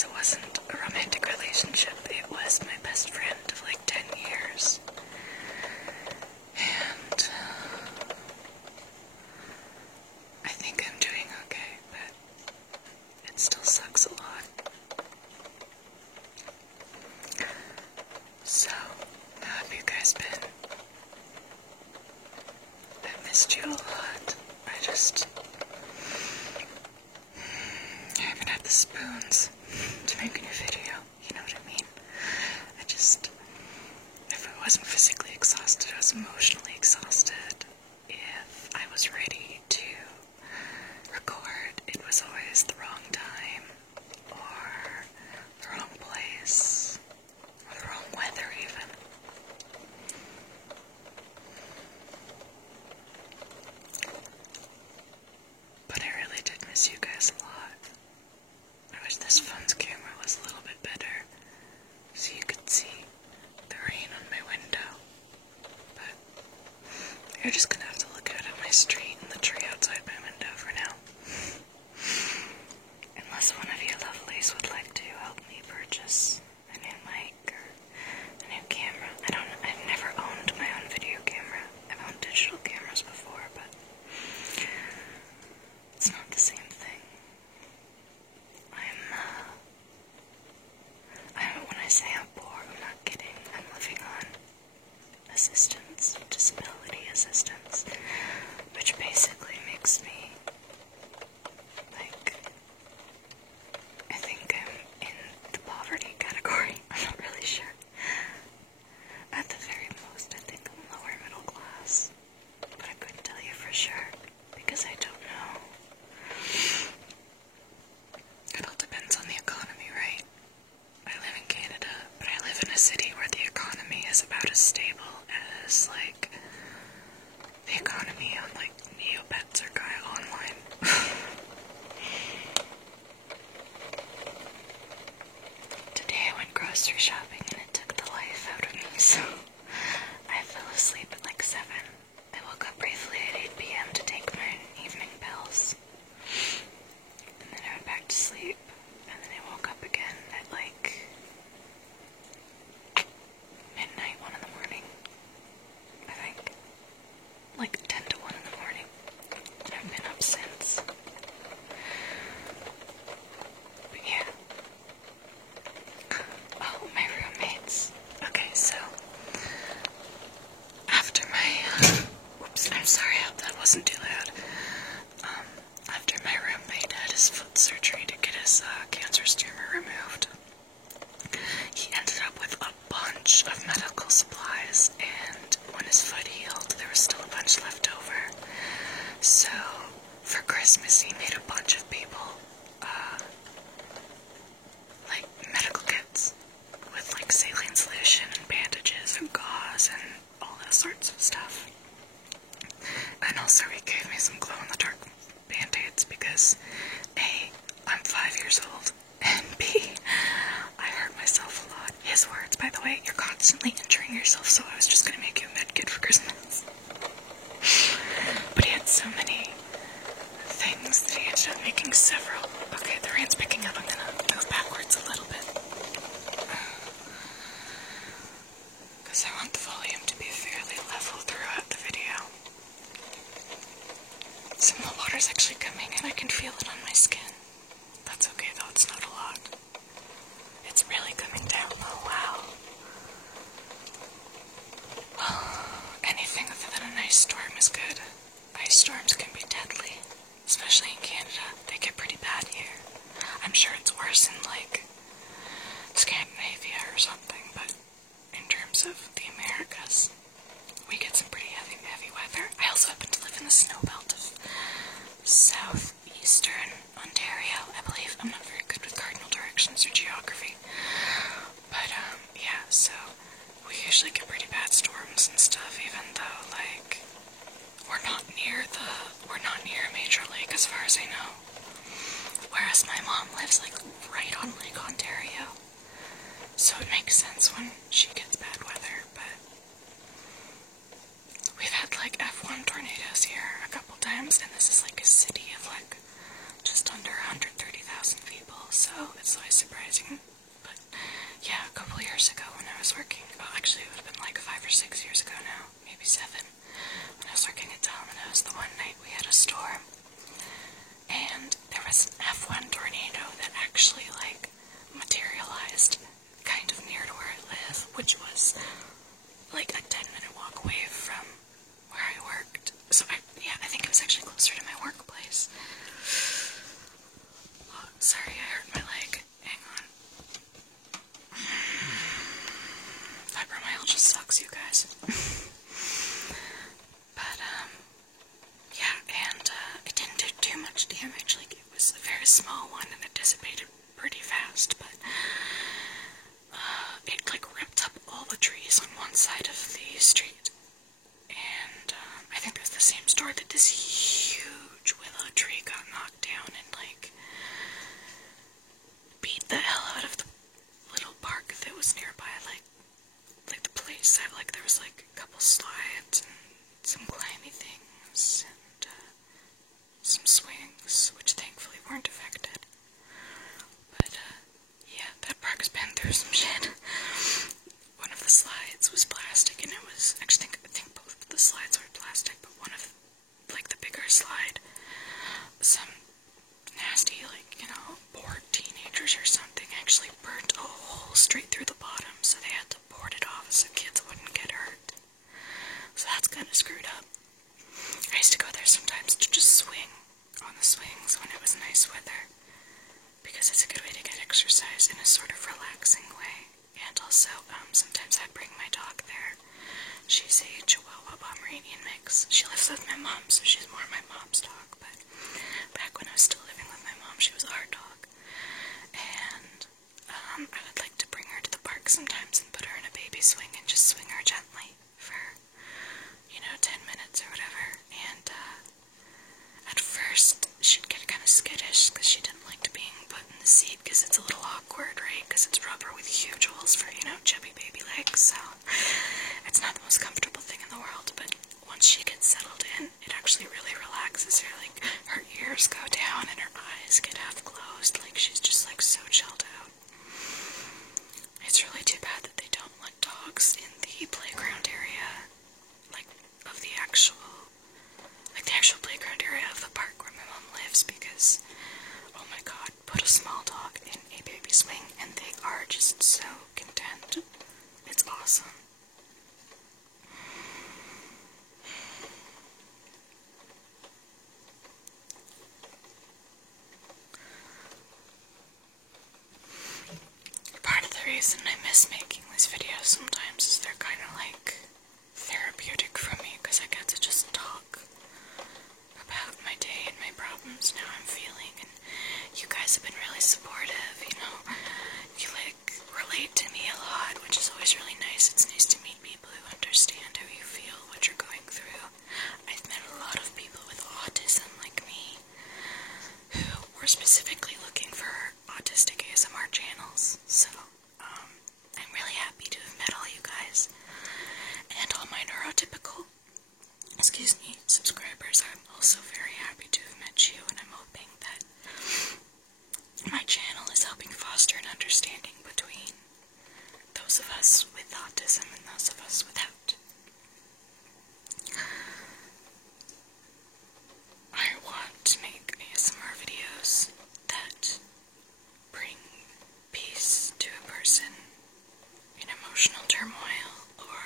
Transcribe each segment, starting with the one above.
because it wasn't a romantic relationship. It was my best friend of like 10 years. And I think I'm doing okay, but it still sucks a lot. So, how have you guys been? I missed you a lot. I haven't had the spoons to make a new video, you know what I mean? If I wasn't physically exhausted, I was emotionally exhausted. If I was ready to record, it was always the wrong time, or the wrong place, or the wrong weather even. But I really did miss you guys a lot. I wish this phone's camera was a little bit better, so you could see the rain on my window. But you're just gonna have to look out at my street and the tree outside my window for now. Unless one of you lovelies would like to help me purchase a new mic or a new camera. I've never owned my own video camera. I've owned digital cameras before, but it's not the same thing. When I say I'm poor, I'm not kidding. I'm living on assistance, disability assistance, which basically makes me, like, I think I'm in the poverty category. I'm not really sure. At the very most, I think I'm lower middle class, but I couldn't tell you for sure, because I don't know. It all depends on the economy, right? I live in Canada, but I live in a city where the economy is about as stable as, like, the economy on, like, Neopets or Gaia Online. Today I went grocery shopping and it took the life out of me, so I fell asleep at like 7. I woke up briefly at 8 p.m. to take my evening pills. And then I went back to sleep, and then I woke up again at like midnight, 1 in the morning, I think. Like 10 to 1 in the morning. And I've been up since. But yeah. Oh, my roommates. Okay, so after my whoops, I'm sorry, I hope that wasn't too loud. After my roommate had his foot surgery to get his cancerous tumor removed, he ended up with a bunch of medical supplies, and when his foot healed, there was still a bunch left over. So, for Christmas, he made a bunch of people, like, medical kits with, like, saline solution and bandages and gauze and all those sorts of stuff. And also he gave me some glow-in-the-dark band-aids because A, I'm 5 years old, and B, I hurt myself a lot. His words, by the way, you're constantly injuring yourself, so I was just gonna make you a med kit for Christmas. But he had so many things that he ended up making several. Okay, the rain's picking up. I'm gonna move backwards a little bit, because I want the volume to be fairly level throughout the video. Some of the water's actually coming and I can feel it on my skin. That's okay though, it's not a lot. It's really coming down. Oh wow. Anything other than a nice storm is good. Ice storms can be deadly, especially in Canada. They get pretty bad here. I'm sure it's worse in, like, Scandinavia or something, but in terms of the Americas, we get some pretty heavy weather. I also happen to live in the snow belt of southeastern Ontario, I believe. I'm not very good with cardinal directions or geography. But, yeah, so we usually get pretty bad storms and stuff, even though, like, we're not near a major lake as far as I know. Whereas my mom lives, like, right on Lake Ontario. So it makes sense when she gets bad weather, but we've had, like, F1 tornadoes here a couple times, and this is, like, a city of, like, just under 130,000 people, so it's always surprising. But yeah, a couple years ago when I was working, well, actually it would have been like 5 or 6 years ago now, maybe 7, when I was working at Domino's, the one night we had a storm, and there was an F1 tornado that actually, like, materialized kind of near to where I live, which was like a 10-minute walk away from where I worked. So I think it was actually closer to my workplace. Oh, sorry, I hurt my leg. Hang on. Fibromyalgia sucks, you guys. But, yeah, and it didn't do too much damage. Like, it was a very small one, and it dissipated pretty fast, but it, like, ripped up all the trees on one side of the street. And, I think it was the same store that this huge willow tree got knocked down and, like, beat the hell out of the little park that was nearby, like the place. Like, there was, like, a couple slides and some climby things and, some swings, which thankfully weren't affected. But, yeah, that park's been through some shit. One of the slides was plastic, and it was, actually, I think both of the slides were plastic, but one of, like, the bigger slide, some nasty, like, you know, bored teenagers or something actually burnt a hole straight through the bottom, so they had to board it off so kids wouldn't get hurt. So that's kind of screwed up. I used to go there sometimes to just swing on the swings when it was nice weather, because it's a good way to get exercise in a sort of relaxing way. And also, sometimes I'd bring my dog there. She's a Chihuahua Pomeranian mix. She lives with my mom, so she's more my mom's dog, but back when I was still living with my mom, she was our dog. And, I would like to bring her to the park sometimes and put her in a baby swing and just swing her gently for, 10 minutes or whatever. And, at first, she'd get kind of skittish because she didn't like to being put in the seat because it's a little awkward, right? Because it's rubber with huge holes for, chubby baby legs, so it's not the most comfortable thing in the world, but once she gets settled in, it actually really relaxes her. Like, her ears go down and her eyes get half closed, like she's just, like, so chilled out. It's really too bad that they don't let dogs in the playground area, like, of the actual playground area of the park where my mom lives, because, oh my god, put a small dog in a baby swing and they are just so content. It's awesome. Part of the reason I miss making these videos sometimes is they're kind of like therapeutic for me, because I get to just talk about my day and my problems and how I'm feeling, and you guys have been really supportive, you like relate to me a lot, which is always really nice. It's nice to meet people who understand how you feel, what you're going through. I've met a lot of people with autism like me who were specifically looking for autistic ASMR channels, so I'm really happy to have met all you guys, and all my neurotypical subscribers. I'm also very happy to have met you, and I'm hoping that my channel is helping foster an understanding between those of us with autism and those of us without. I want to make ASMR videos that bring peace to a person in emotional turmoil, or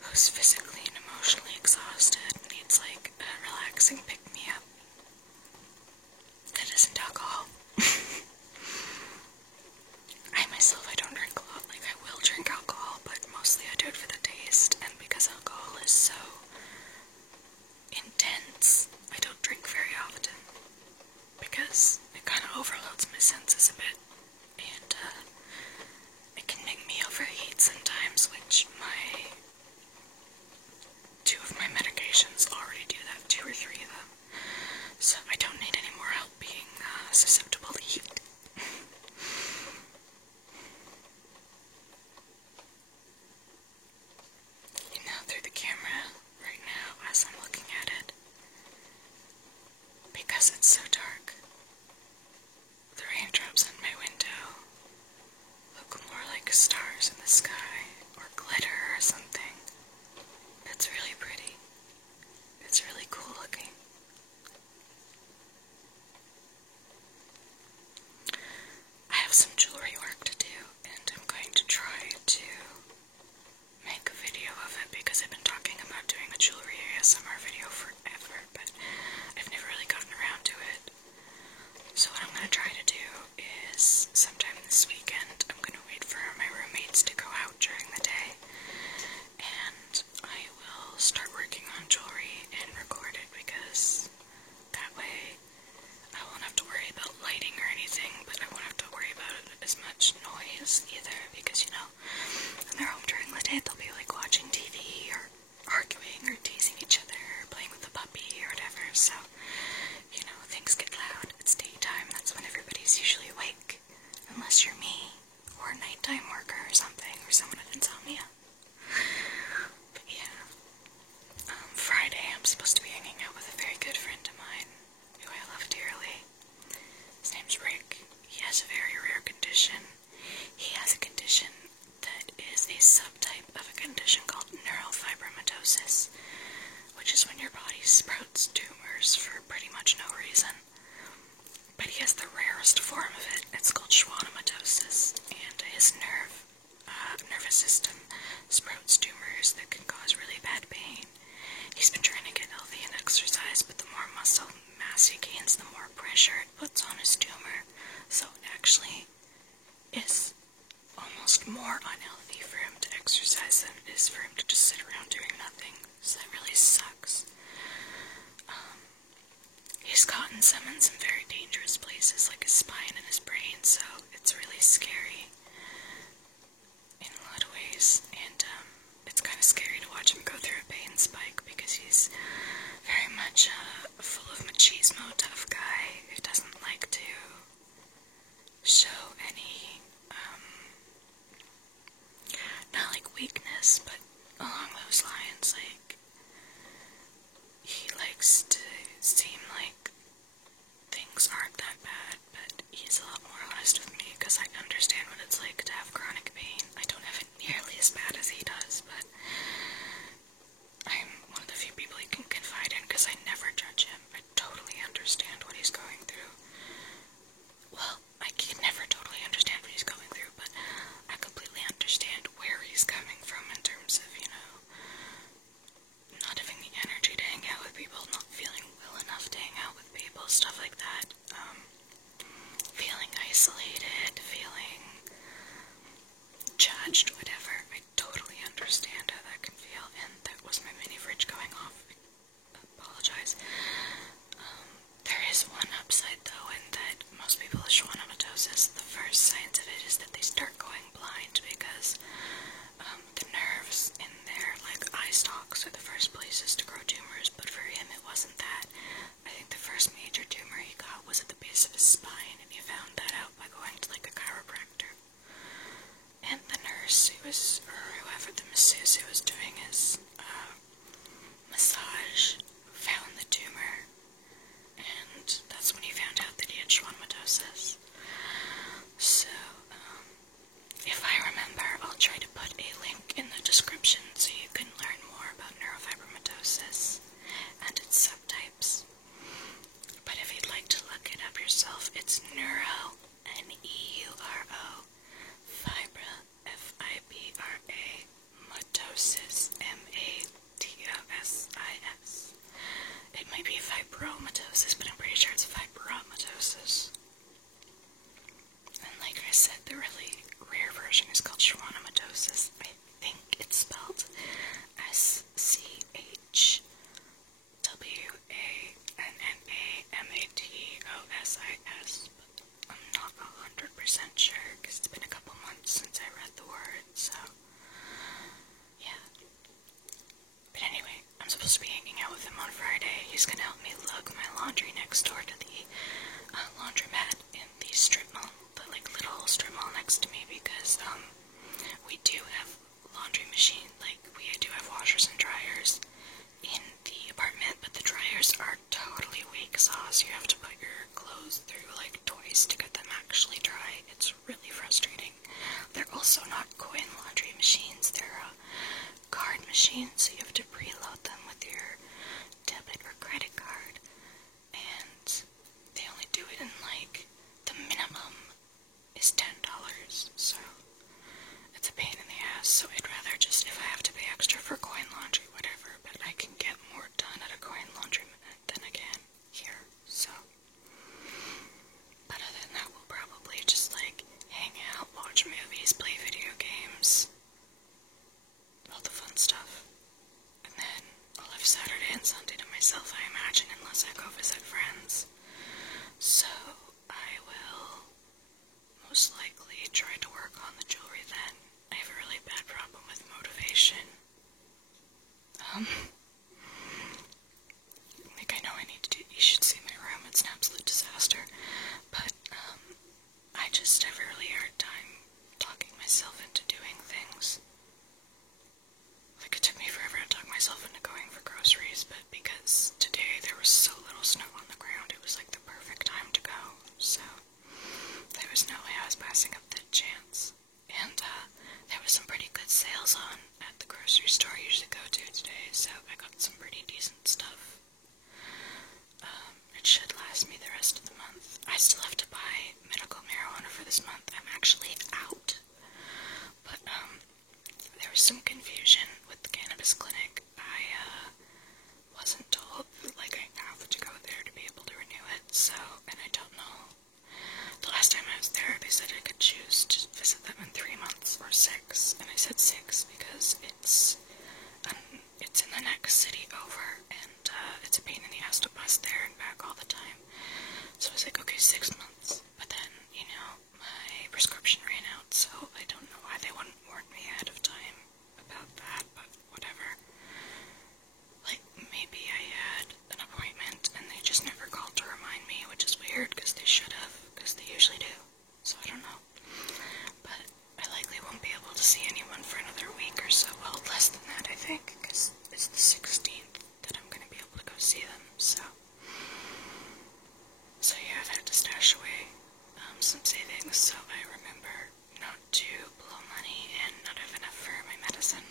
who's physically and emotionally exhausted, needs, like, a relaxing pick-me-up that isn't alcohol. I don't drink a lot. Like, I will drink alcohol, but mostly I do it for the taste, and because alcohol is so intense, I don't drink very often, because it kind of overloads my senses a bit, and, it can make me overheat sometimes, which two of my medications already do that, 2 or 3 of them, so I don't need any more help being, susceptible to heat. Through the camera right now as I'm looking at it, because it's so dark, have some jewelry work to do, and I'm going to try to make a video of it because I've been talking about doing a jewelry ASMR video forever, but I've never really gotten around to it. So what I'm going to try to do is sometime this weekend, I'm going to wait for my roommates to go out during the day, and I will start working on jewelry and record it, because that way I won't have to worry about lighting or anything, but I won't have to worry about as much noise either, because, you know, when they're home during the day, they'll be like watching TV or arguing or teasing each other or playing with the puppy or whatever, so, you know, things get loud. It's daytime, that's when everybody's usually awake, unless you're me, or a nighttime worker or something, or someone with insomnia. But yeah, Friday I'm supposed to be hanging out with a very good friend of mine, who I love dearly. His name's Rick. He has a very rare condition. He has a condition that is a subtype of a condition called neurofibromatosis, which is when your body sprouts tumors for pretty much no reason. But he has the rarest form of it. It's called schwannomatosis, and his nervous system sprouts tumors that can cause really bad pain. He's been trying to get healthy and exercise, but the more muscle mass he gains, the more pressure it puts on his tumor. So it actually is almost more unhealthy for him to exercise than it is for him to just sit around doing nothing. So that really sucks. He's gotten some in some very dangerous places, like his spine and his brain, so it's really scary in a lot of ways, and it's kind of scary to watch him go through a pain spike, because he's very much full of machismo tough guy who doesn't like to show any, not like weakness, but along those lines, like, he likes to seem like things aren't that bad, but he's a lot more honest with me, because I understand what it's like to have chronic pain. I don't have it nearly as bad as he does, but I'm one of the few people he can confide in, because I never judge him. I totally understand what he's going through. Well, I can never totally understand what he's going through, but I completely understand where he's coming from in terms of, you know, not having the energy to hang out with people, not feeling well enough to hang out with people, stuff like that. Feeling isolated, feeling judged, whatever. I totally understand how that can feel, and that was my mini fridge going off. I apologize. There is one upside, though, in that most people with schwannomatosis, the first signs of it is that they start going blind, because the nerves in their, like, eye stalks are the first places to grow tumors, but for him it wasn't that. I think the first major tumor he got was at the base of his spine, and he found that out by going to, like, a chiropractor. And the nurse who was, or whoever, the masseuse who was doing his massage, found the tumor, and that's when he found out that he had schwannomatosis. So, if I remember, I'll try to put a link in the description so you can learn more about neurofibromatosis and its subtypes. But if you'd like to look it up yourself, it's neuro, N-E-U-R-O, fibra, F-I-B-R-A, matosis, M-A-T-O-S-I-S. It might be fibromatosis, but I'm pretty sure it's fibromatosis. And like I said, the really rare version is called schwannomatosis. I think it's spelled S-C-H-W-A-N-N-A-M-A-T-O-S-I-S, but I'm not 100% sure, because it's been a couple months since I read the word, so yeah. But anyway, I'm supposed to be hanging out with him on Friday. He's gonna help me lug my laundry next door to the laundromat in the strip mall, the like little strip mall next to me, because we do have laundry machine, like we do have washers and dryers in the apartment, but the dryers are totally weak sauce. You have to put your clothes through like twice to get them actually dry. It's really frustrating. They're also not coin laundry machines, they're card machines, so you have to preload them with your debit or credit card, and they only do it in like, the minimum is 10 situation. Like, I know I need to do, you should see my room, it's an absolute disaster, but, I just have a really hard time talking myself into doing things. Like, it took me forever to talk myself into going for groceries, but because today there was so little snow on the ground, it was like the perfect time to go, so there was no way I was passing up that chance. And, there was some pretty good sales on at the grocery store I usually go to today, so I got some pretty decent stuff. It should last me the rest of the month. I still have to buy medical marijuana for this month. I'm actually out. But, there was some confusion with the cannabis clinic. I, wasn't told, like, I have to go there to be able to renew it, so, and I don't know. The last time I was there, they said I could choose to visit them in 3 months or 6, and I said 6 because it's in the next city over, and it's a pain in the ass to bus there and back all the time. So I was like, okay, 6 months. But then, you know, my prescription ran out, so I don't know why they wouldn't warn me ahead of time about that, but whatever. Like, maybe I had an appointment and they just never called to remind me, which is weird, because they should have, because they usually do. So I don't know. But I likely won't be able to see anyone for another week or so. Well, less than that, I think, because it's the 16th that I'm going to be able to go see them, so yeah, I've had to stash away some savings, so I remember not to blow money and not have enough for my medicine.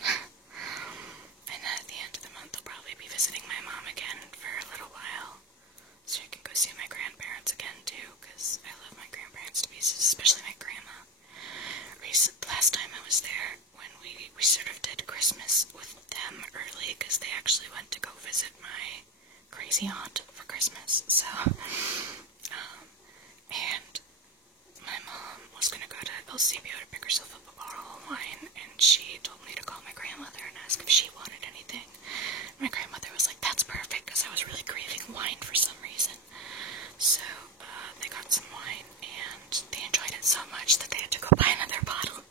And at the end of the month, I'll probably be visiting my mom again for a little while, so I can go see my grandparents again, too, because I love my grandparents to pieces, especially my grandma. Last time I was there, when we sort of did Christmas with them early, because they actually went to go visit my crazy aunt for Christmas, so, and my mom was gonna go to El Cibio to pick herself up a bottle of wine, and she told me to call my grandmother and ask if she wanted anything. My grandmother was like, that's perfect, because I was really craving wine for some reason. So, they got some wine, and they enjoyed it so much that they had to go buy another bottle.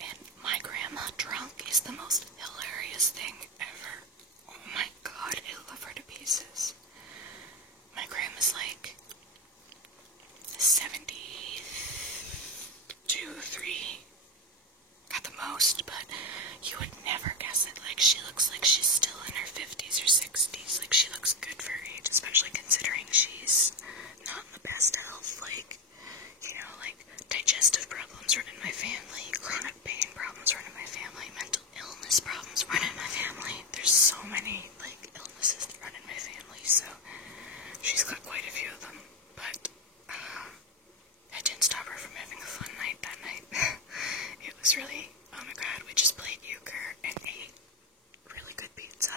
And my grandma drunk is the most hilarious thing ever. Oh my god, I love her to pieces. My grandma's like 72, 3 at the most, but you would never guess it. Like, she looks like she's still in her 50s or 60s. Like, she looks good for her age, especially considering she's not in the best health. Like, you know, like, digestive problems run in my family, chronic pain problems run in my family, mental illness problems run in my family. There's so many, like, illnesses that run in my family, so she's got quite a few of them, but I didn't stop her from having a fun night that night. It was really, oh my god, we just played euchre and ate really good pizza,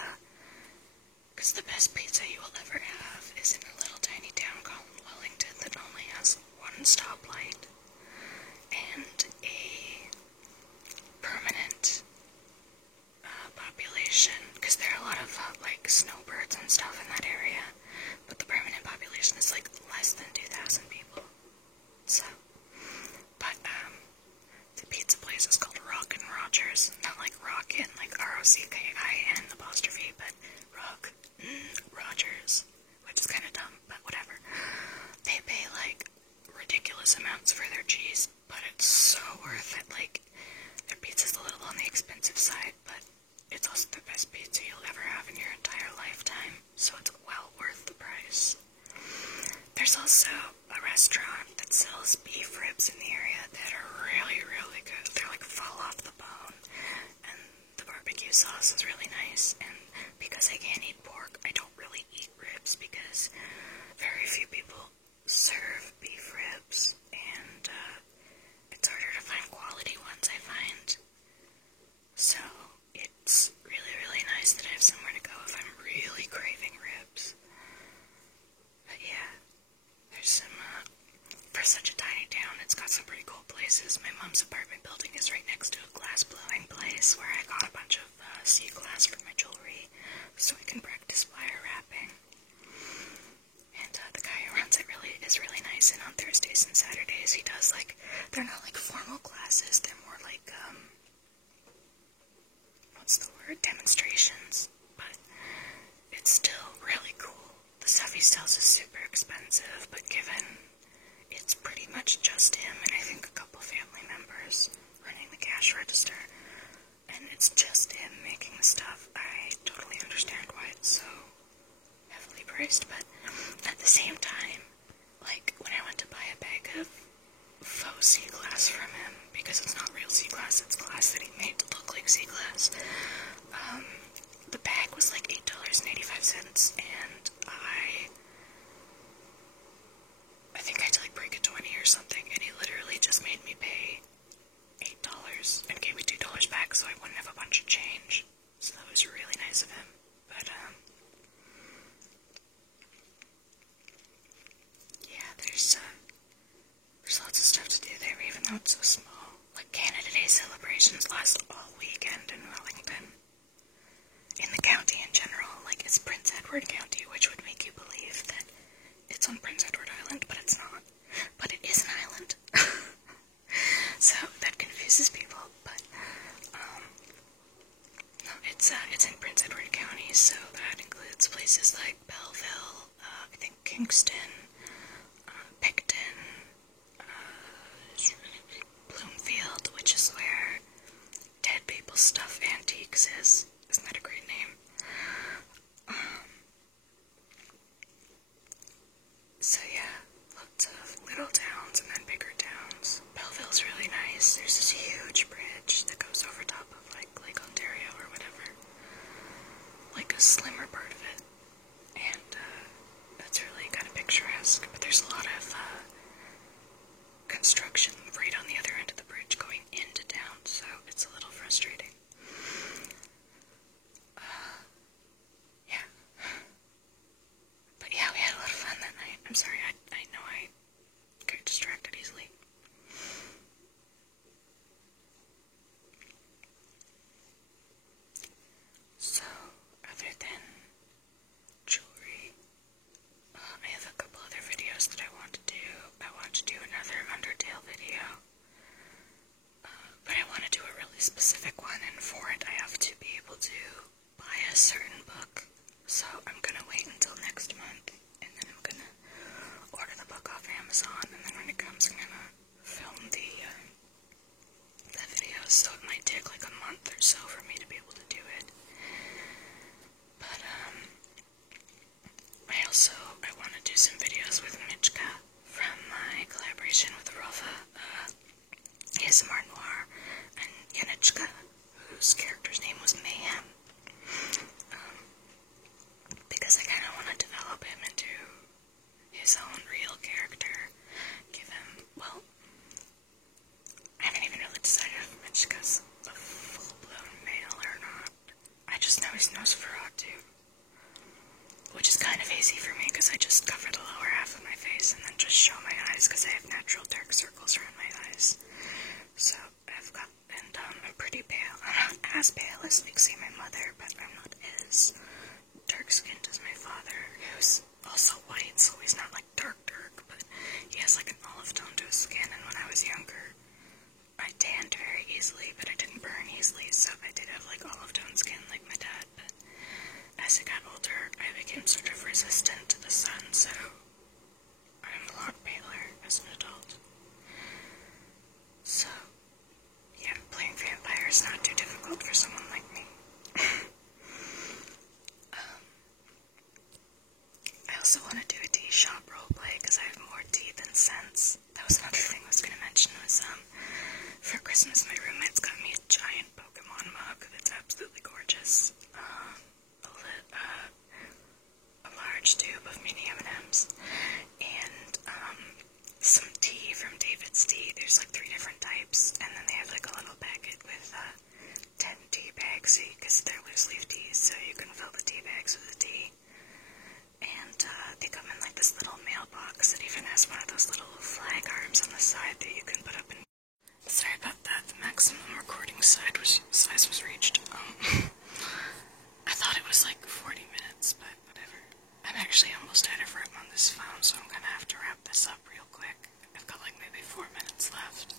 because the best pizza you will ever have is in a little tiny town called Wellington that only has one stoplight and a permanent population, because there are a lot of like snowbirds and stuff in that area, but the permanent population is like less than 2,000 people. So, but the pizza place is called Rockin' Rogers, not like Rockin', like Rockin apostrophe, but Rogers, which is kind of dumb, but whatever. They pay like ridiculous amounts for their cheese, but it's so worth it. Like, their pizza's a little on the expensive side, but it's also the best pizza you'll ever have in your entire lifetime, so it's well worth the price. There's also a restaurant that sells beef ribs in the area that are really, really good. They're like fall off the bone, and the barbecue sauce is really nice, and because I can't eat pork, I don't really eat ribs, because very few people serve beef ribs, and it's harder to find quality ones, I find. So it's really, really nice that I have somewhere to go if I'm really craving ribs. But yeah, there's some, for such a tiny town, it's got some pretty cool places. My mom's apartment building is right next to a glass blowing place where I got a bunch of sea glass for my jewelry so I can practice wire wrapping. And the guy who runs it is really nice, and on Thursdays and Saturdays he does, like, they're not like formal classes, they're more like what's the word, demonstrations, but it's still really cool. The stuff he sells is super expensive, but given it's pretty much just him and I think a couple family members running the cash register, and it's just him making the stuff, I totally understand why it's so heavily priced, but at the same time, like, when I went to buy a bag of faux sea glass from him, because it's not real sea glass, it's glass that he made to look like sea glass, the bag was like $8.85, and I think I had to like break a 20 or something, and he literally just made me pay $8 and gave me $2 back so I wouldn't have a bunch of change. So that was really nice of him. But yeah, there's lots of stuff to do there, even though it's so small. Like, Canada Day celebrations last all weekend in Wellington. In the county in general, like, it's Prince Edward County, which would make you believe that it's on Prince Edward Island, but it's not. But it is an island. So that confuses people, but no, it's in Prince Edward County, so that includes places like Belleville, I think Kingston, Picton, Bloomfield, which is where Dead People's Stuff Antiques is. Isn't that a great name? So yeah, lots of little towns and then bigger towns. Belleville's really nice. There's this huge bridge that goes over top of like Lake Ontario or whatever. Like a slimmer part of it. And that's really kind of picturesque. But there's a lot of construction right on the other end of the bridge going into town, so it's a little frustrating. Yeah. But yeah, we had a lot of fun that night. I'm sorry, I know I get distracted easily. So, other than jewelry, I have a couple other videos that I want to do. I want to do another Undertale video, but I want to do a really specific one, and for it I have to be able to buy a certain book. So I'm gonna wait until next month, and then I'm gonna order the book off Amazon, and then when it comes I'm gonna film the video, so it might take like a month or so for me to be able to do it. But I want to do some videos with Mitchka from my collaboration with Rova, ASMR Noir, and Yanichka, whose character's name was Mayhem. Because I kind of want to develop him into his own real character. Give him, well, I haven't even really decided if Mitchka's a full-blown male or not. I just know he's Nosferatu, which is kind of easy for me because I just cover the lower half of my face and then just show my eyes because I have natural dark circles around my eyes. So I've got, and I'm pretty pale. I'm not as pale as like, say, my mother, but I'm not as dark-skinned as my father, who's also white, so he's not like dark, but he has like an olive tone to his skin, and when I was younger, I tanned very easily, but I didn't burn easily, so I did have like olive tone skin like my dad, but as I got older, I became sort of resistant to the sun, so I'm a lot paler as an adult. So, yeah, playing vampire is not too difficult for someone like me. I also want to do a tea shop roleplay because I have more tea than sense. That was another thing I was going to mention was, for Christmas my roommate's got me a giant Pokemon mug that's absolutely gorgeous. A large tube of mini M&Ms, and some tea from David's Tea. There's like 3 different types, and then they have like a little packet with 10 tea bags, because they're loose leaf teas, so you can fill the tea bags with the tea. And they come in like this little mailbox that even has one of those little flag arms on the side that you can put up in. Sorry about that, the maximum recording size was reached. I thought it was like 40 minutes, but whatever. I'm actually almost out of room on this phone, so I'm gonna have to wrap this up real quick. I've got like maybe 4 minutes left.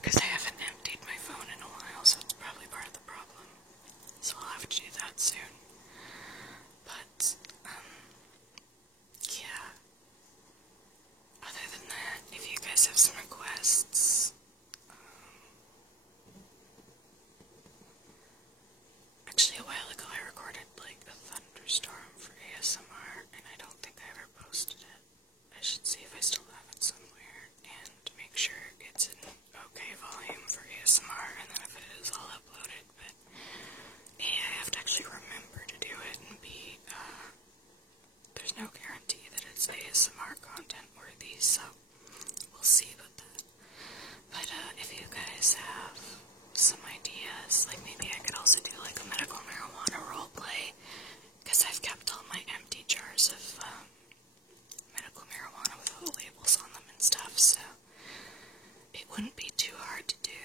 Because I haven't emptied my phone in a while, so it's probably guys have some requests. Actually, a while ago I recorded like a thunderstorm for ASMR, and I don't think I ever posted it. I should see if I still have it somewhere and make sure it's in okay volume for ASMR, and then if it is, I'll upload it. But A, I have to actually remember to do it, and B, there's no guarantee that it's ASMR content worthy, so we'll see about that. But if you guys have some ideas, like maybe I could also do like a medical marijuana roleplay, because I've kept all my empty jars of medical marijuana with all the labels on them and stuff, so it wouldn't be too hard to do.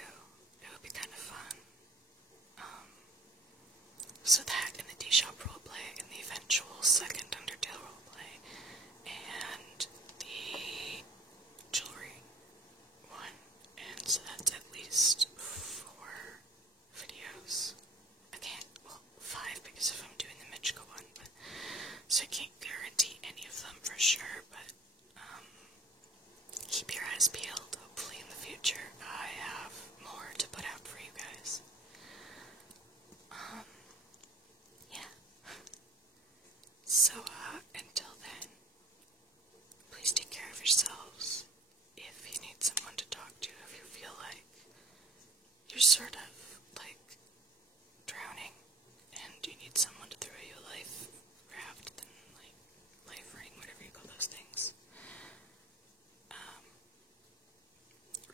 It would be kind of fun. So that and the D-Shop roleplay and the eventual second Undertale roleplay and the jewelry one, and so that's at least 4 videos. I can't, well, 5 because if I'm doing the Michiko one, but, so I can't guarantee any of them for sure, but keep your eyes peeled. Hopefully in the future I have more to put out for you guys. Yeah. So, until then, please take care of yourselves. If you need someone to talk to, if you feel like you're sort of, like, drowning, and you need someone to throw you a life raft, then, like, life ring, whatever you call those things,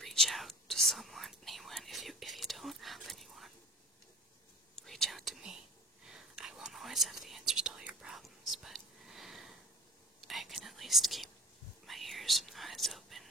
reach out to someone, anyone. If you don't have anyone, reach out to me. I won't always have the answers to all your problems, but I can at least keep my ears and eyes open